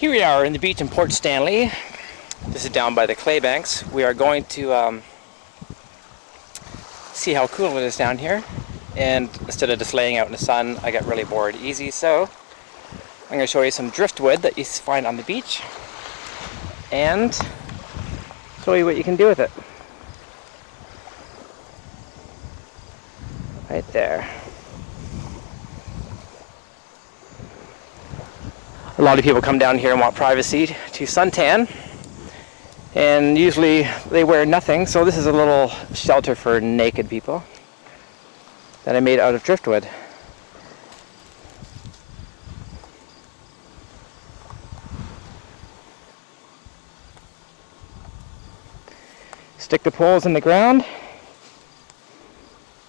Here we are in the beach in Port Stanley. This is down by the clay banks. We are going to see how cool it is down here. And instead of just laying out in the sun, I got really bored easy. So I'm going to show you some driftwood that you find on the beach and show you what you can do with it. Right there. A lot of people come down here and want privacy to suntan, and usually they wear nothing, so this is a little shelter for naked people that I made out of driftwood. Stick the poles in the ground,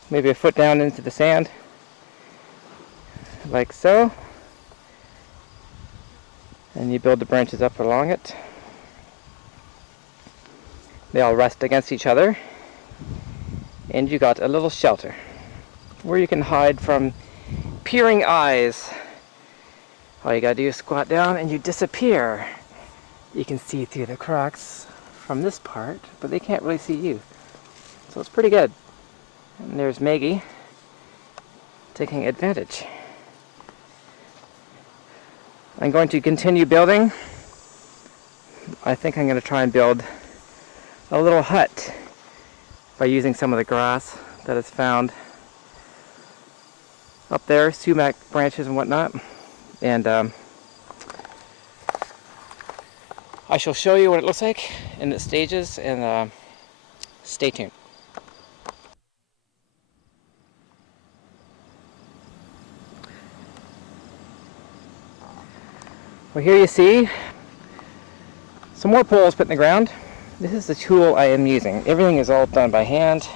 maybe a foot down into the sand, like so. And you build the branches up along it. They all rest against each other. And you got a little shelter where you can hide from peering eyes. All you gotta do is squat down and you disappear. You can see through the cracks from this part, but they can't really see you. So it's pretty good. And there's Maggie taking advantage. I'm going to continue building. I think I'm going to try and build a little hut by using some of the grass that is found up there, sumac branches and whatnot. And I shall show you what it looks like in its stages, and stay tuned. Well, here you see some more poles put in the ground. This is the tool I am using. Everything is all done by hand.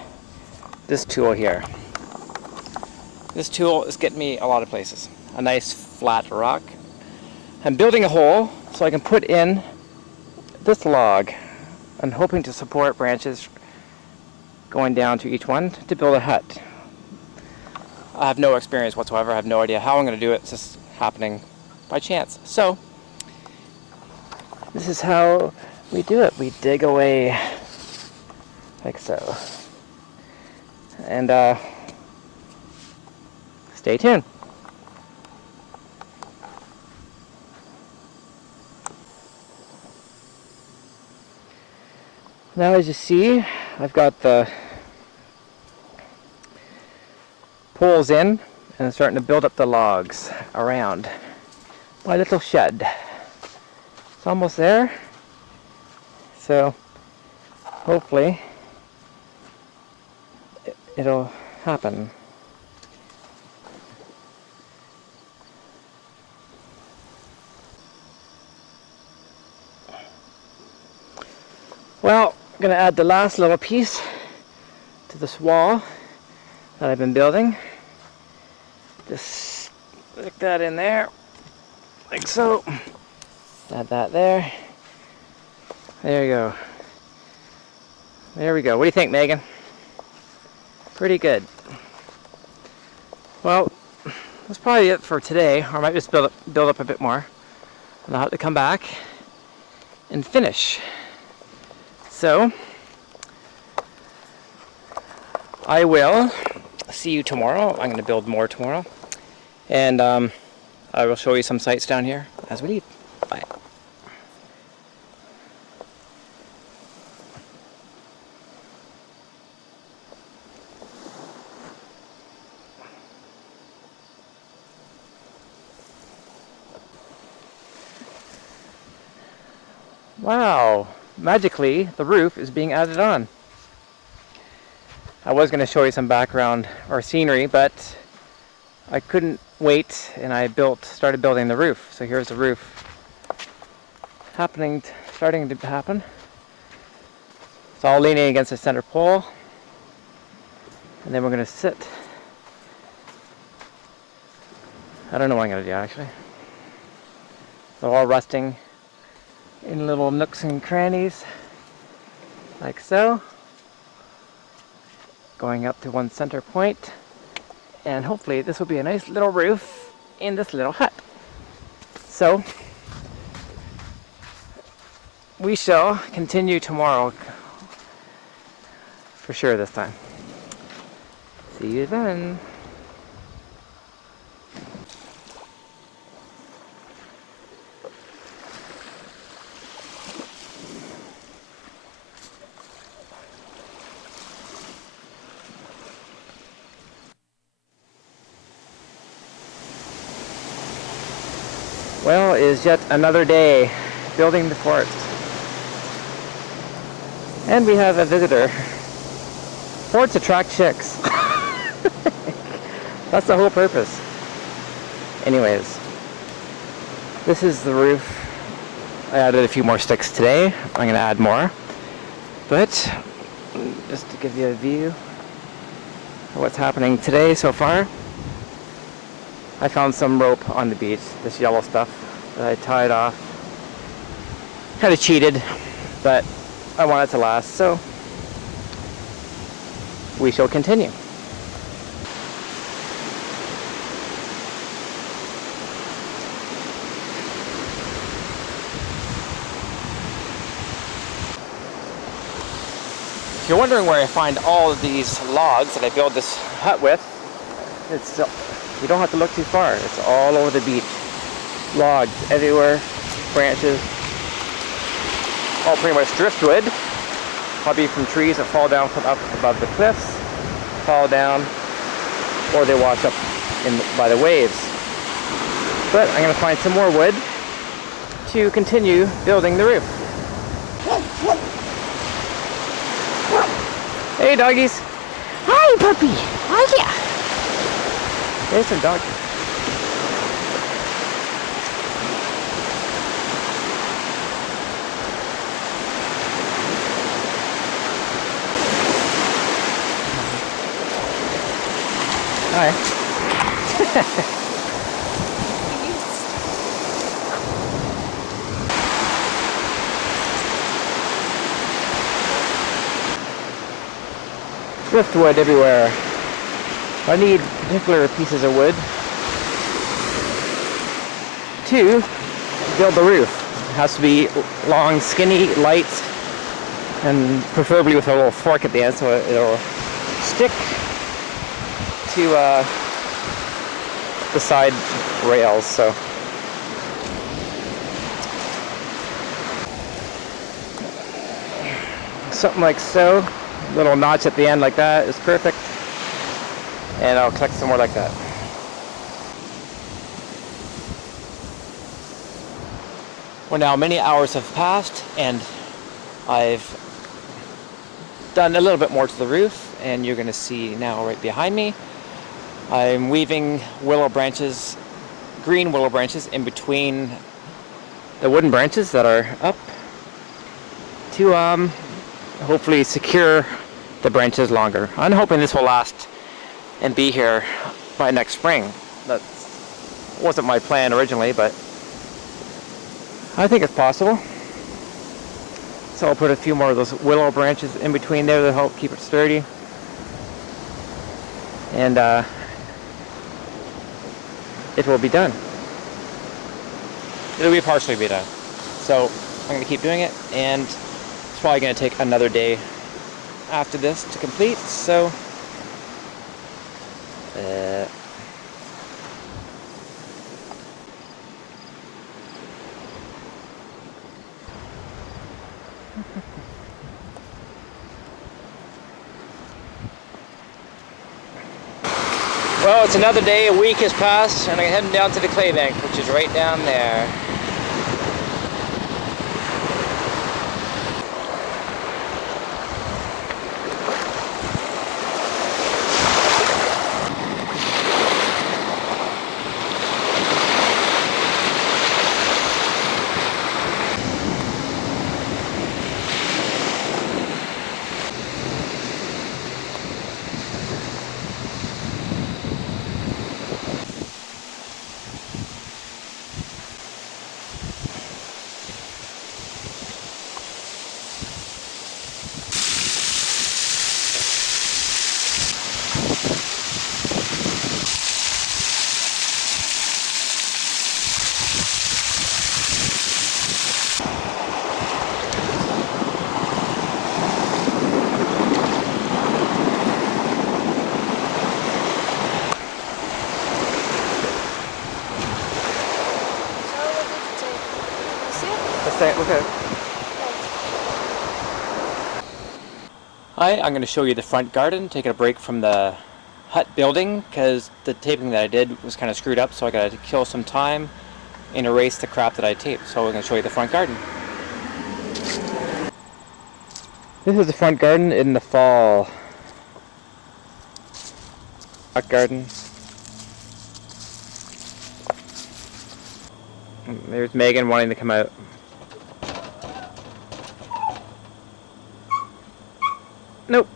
This tool here. This tool is getting me a lot of places. A nice flat rock. I'm building a hole so I can put in this log. I'm hoping to support branches going down to each one to build a hut. I have no experience whatsoever. I have no idea how I'm going to do it. It's just happening by chance. So this is how we do it. We dig away like so. And stay tuned. Now, as you see, I've got the poles in, and I'm starting to build up the logs around my little shed. It's almost there, so hopefully it'll happen. Well, I'm going to add the last little piece to this wall that I've been building. Just stick that in there, like so. Add that there. There you go. There we go. What do you think, Megan? Pretty good. Well, that's probably it for today. Or I might just build up a bit more. And I'll have to come back and finish. So, I will see you tomorrow. I'm going to build more tomorrow. And I will show you some sights down here as we leave. Bye. Wow, magically the roof is being added on. I was going to show you some background or scenery, but I couldn't wait, and I started building the roof. So here's the roof starting to happen. It's all leaning against the center pole, and then we're going to sit. I don't know what I'm going to do actually. They're all resting in little nooks and crannies, like so, going up to one center point, and hopefully this will be a nice little roof in this little hut. So we shall continue tomorrow. For sure this time. See you then. Well, it is yet another day building the fort. And we have a visitor. Forts attract chicks. That's the whole purpose. Anyways, this is the roof. I added a few more sticks today. I'm going to add more. But just to give you a view of what's happening today so far. I found some rope on the beach, this yellow stuff that I tied off. Kind of cheated, but I want it to last, so we shall continue. If you're wondering where I find all of these logs that I build this hut with, you don't have to look too far. It's all over the beach. Logs everywhere, branches, all pretty much driftwood, probably from trees that fall down from up above the cliffs, fall down, or they wash up by the waves. But I'm going to find some more wood to continue building the roof. Hey doggies! Hi puppy! Oh yeah! There's some doggies. Hi. Driftwood everywhere. I need particular pieces of wood to build the roof. It has to be long, skinny, light, and preferably with a little fork at the end so it'll stick to the side rails. So something like so. Little notch at the end like that is perfect. And I'll collect some more like that. Well, now many hours have passed and I've done a little bit more to the roof, and you're going to see now right behind me. I'm weaving willow branches, green willow branches, in between the wooden branches that are up to hopefully secure the branches longer. I'm hoping this will last and be here by next spring. That wasn't my plan originally, but I think it's possible. So I'll put a few more of those willow branches in between there to help keep it sturdy. And it will be done. It'll be partially be done. So I'm going to keep doing it, and it's probably going to take another day after this to complete. So well, it's another day, a week has passed, and I'm heading down to the clay bank, which is right down there. okay. Hi, I'm going to show you the front garden, taking a break from the hut building because the taping that I did was kind of screwed up, so I got to kill some time and erase the crap that I taped. So I'm going to show you the front garden. This is the front garden in the fall. Front garden. There's Megan wanting to come out. Nope.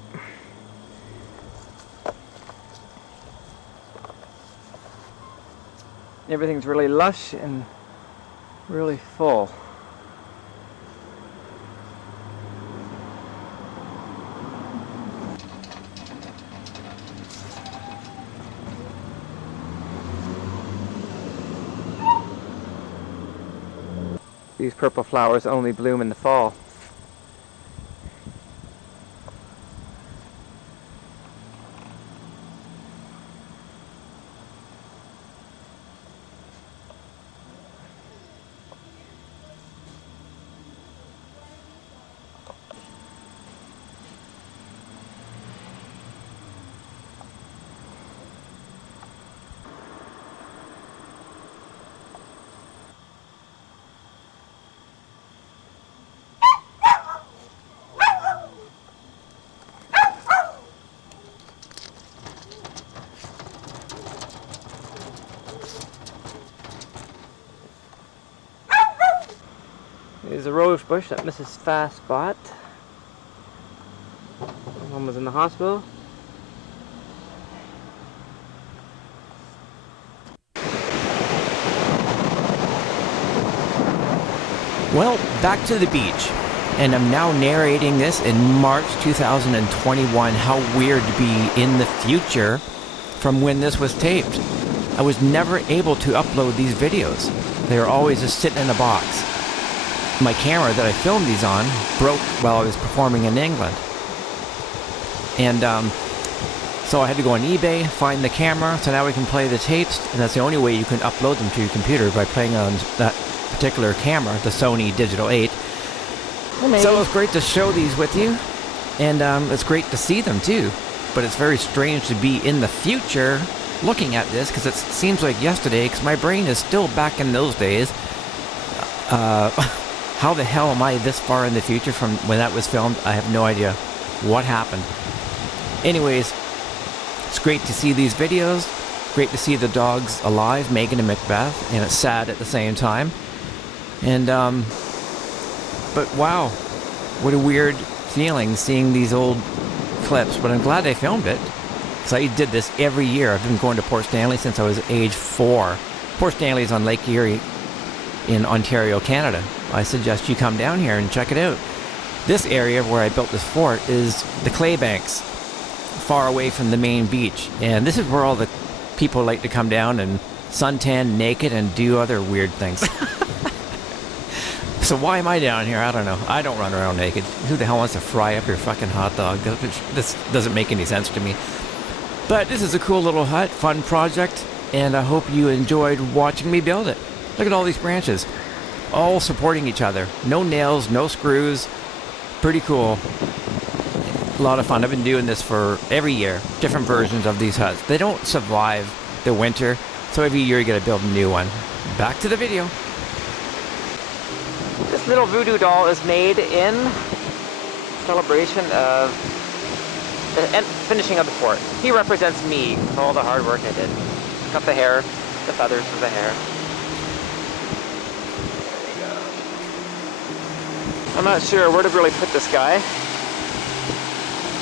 Everything's really lush and really full. These purple flowers only bloom in the fall. There's a rose bush that Mrs. Fast bought. Mom was in the hospital. Well, back to the beach, and I'm now narrating this in March 2021. How weird to be in the future from when this was taped. I was never able to upload these videos. They were always just sitting in a box. My camera that I filmed these on broke while I was performing in England. And so I had to go on eBay, find the camera, so now we can play the tapes, and that's the only way you can upload them to your computer, by playing on that particular camera, the Sony Digital 8. So it's great to show these with you, and it's great to see them too. But it's very strange to be in the future looking at this, because it seems like yesterday, because my brain is still back in those days. How the hell am I this far in the future from when that was filmed? I have no idea what happened. Anyways, it's great to see these videos. Great to see the dogs alive, Megan and Macbeth, and it's sad at the same time. And, but wow, what a weird feeling seeing these old clips. But I'm glad they filmed it, because I did this every year. I've been going to Port Stanley since I was age 4. Port Stanley is on Lake Erie in Ontario, Canada. I suggest you come down here and check it out. This area where I built this fort is the clay banks, far away from the main beach. And this is where all the people like to come down and suntan naked and do other weird things. So why am I down here? I don't know. I don't run around naked. Who the hell wants to fry up your fucking hot dog? This doesn't make any sense to me. But this is a cool little hut, fun project, and I hope you enjoyed watching me build it. Look at all these branches, all supporting each other. No nails, no screws. Pretty cool. A lot of fun. I've been doing this for every year, different versions of these huts. They don't survive the winter, so every year you gotta build a new one. Back to the video. This little voodoo doll is made in celebration of the finishing of the fort. He represents me for all the hard work I did. Cut the hair, the feathers for the hair. I'm not sure where to really put this guy,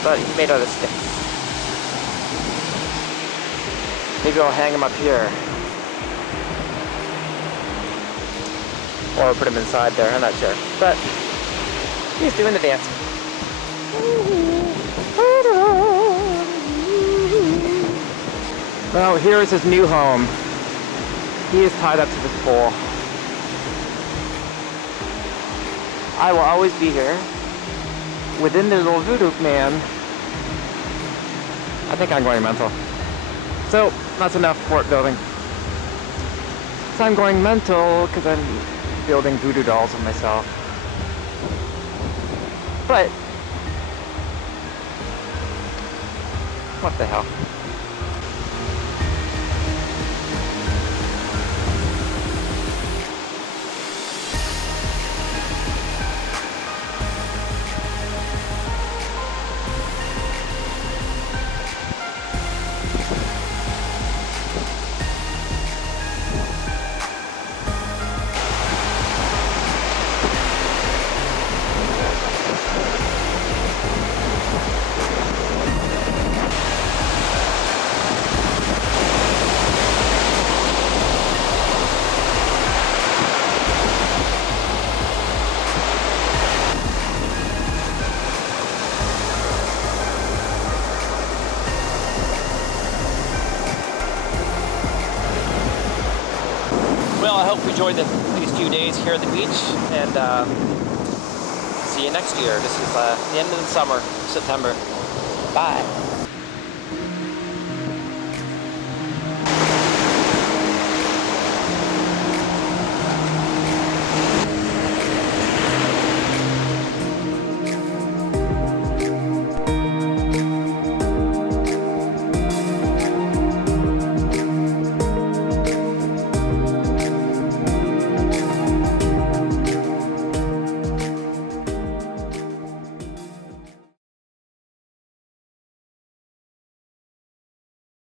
but he's made out of sticks. Maybe I'll hang him up here. Or put him inside there, I'm not sure. But he's doing the dance. Well, here is his new home. He is tied up to this pole. I will always be here within the little voodoo man. I think I'm going mental. So, that's enough fort building. So I'm going mental because I'm building voodoo dolls of myself. But what the hell? Well, I hope you enjoyed these few days here at the beach, and see you next year. This is the end of the summer, September. Bye.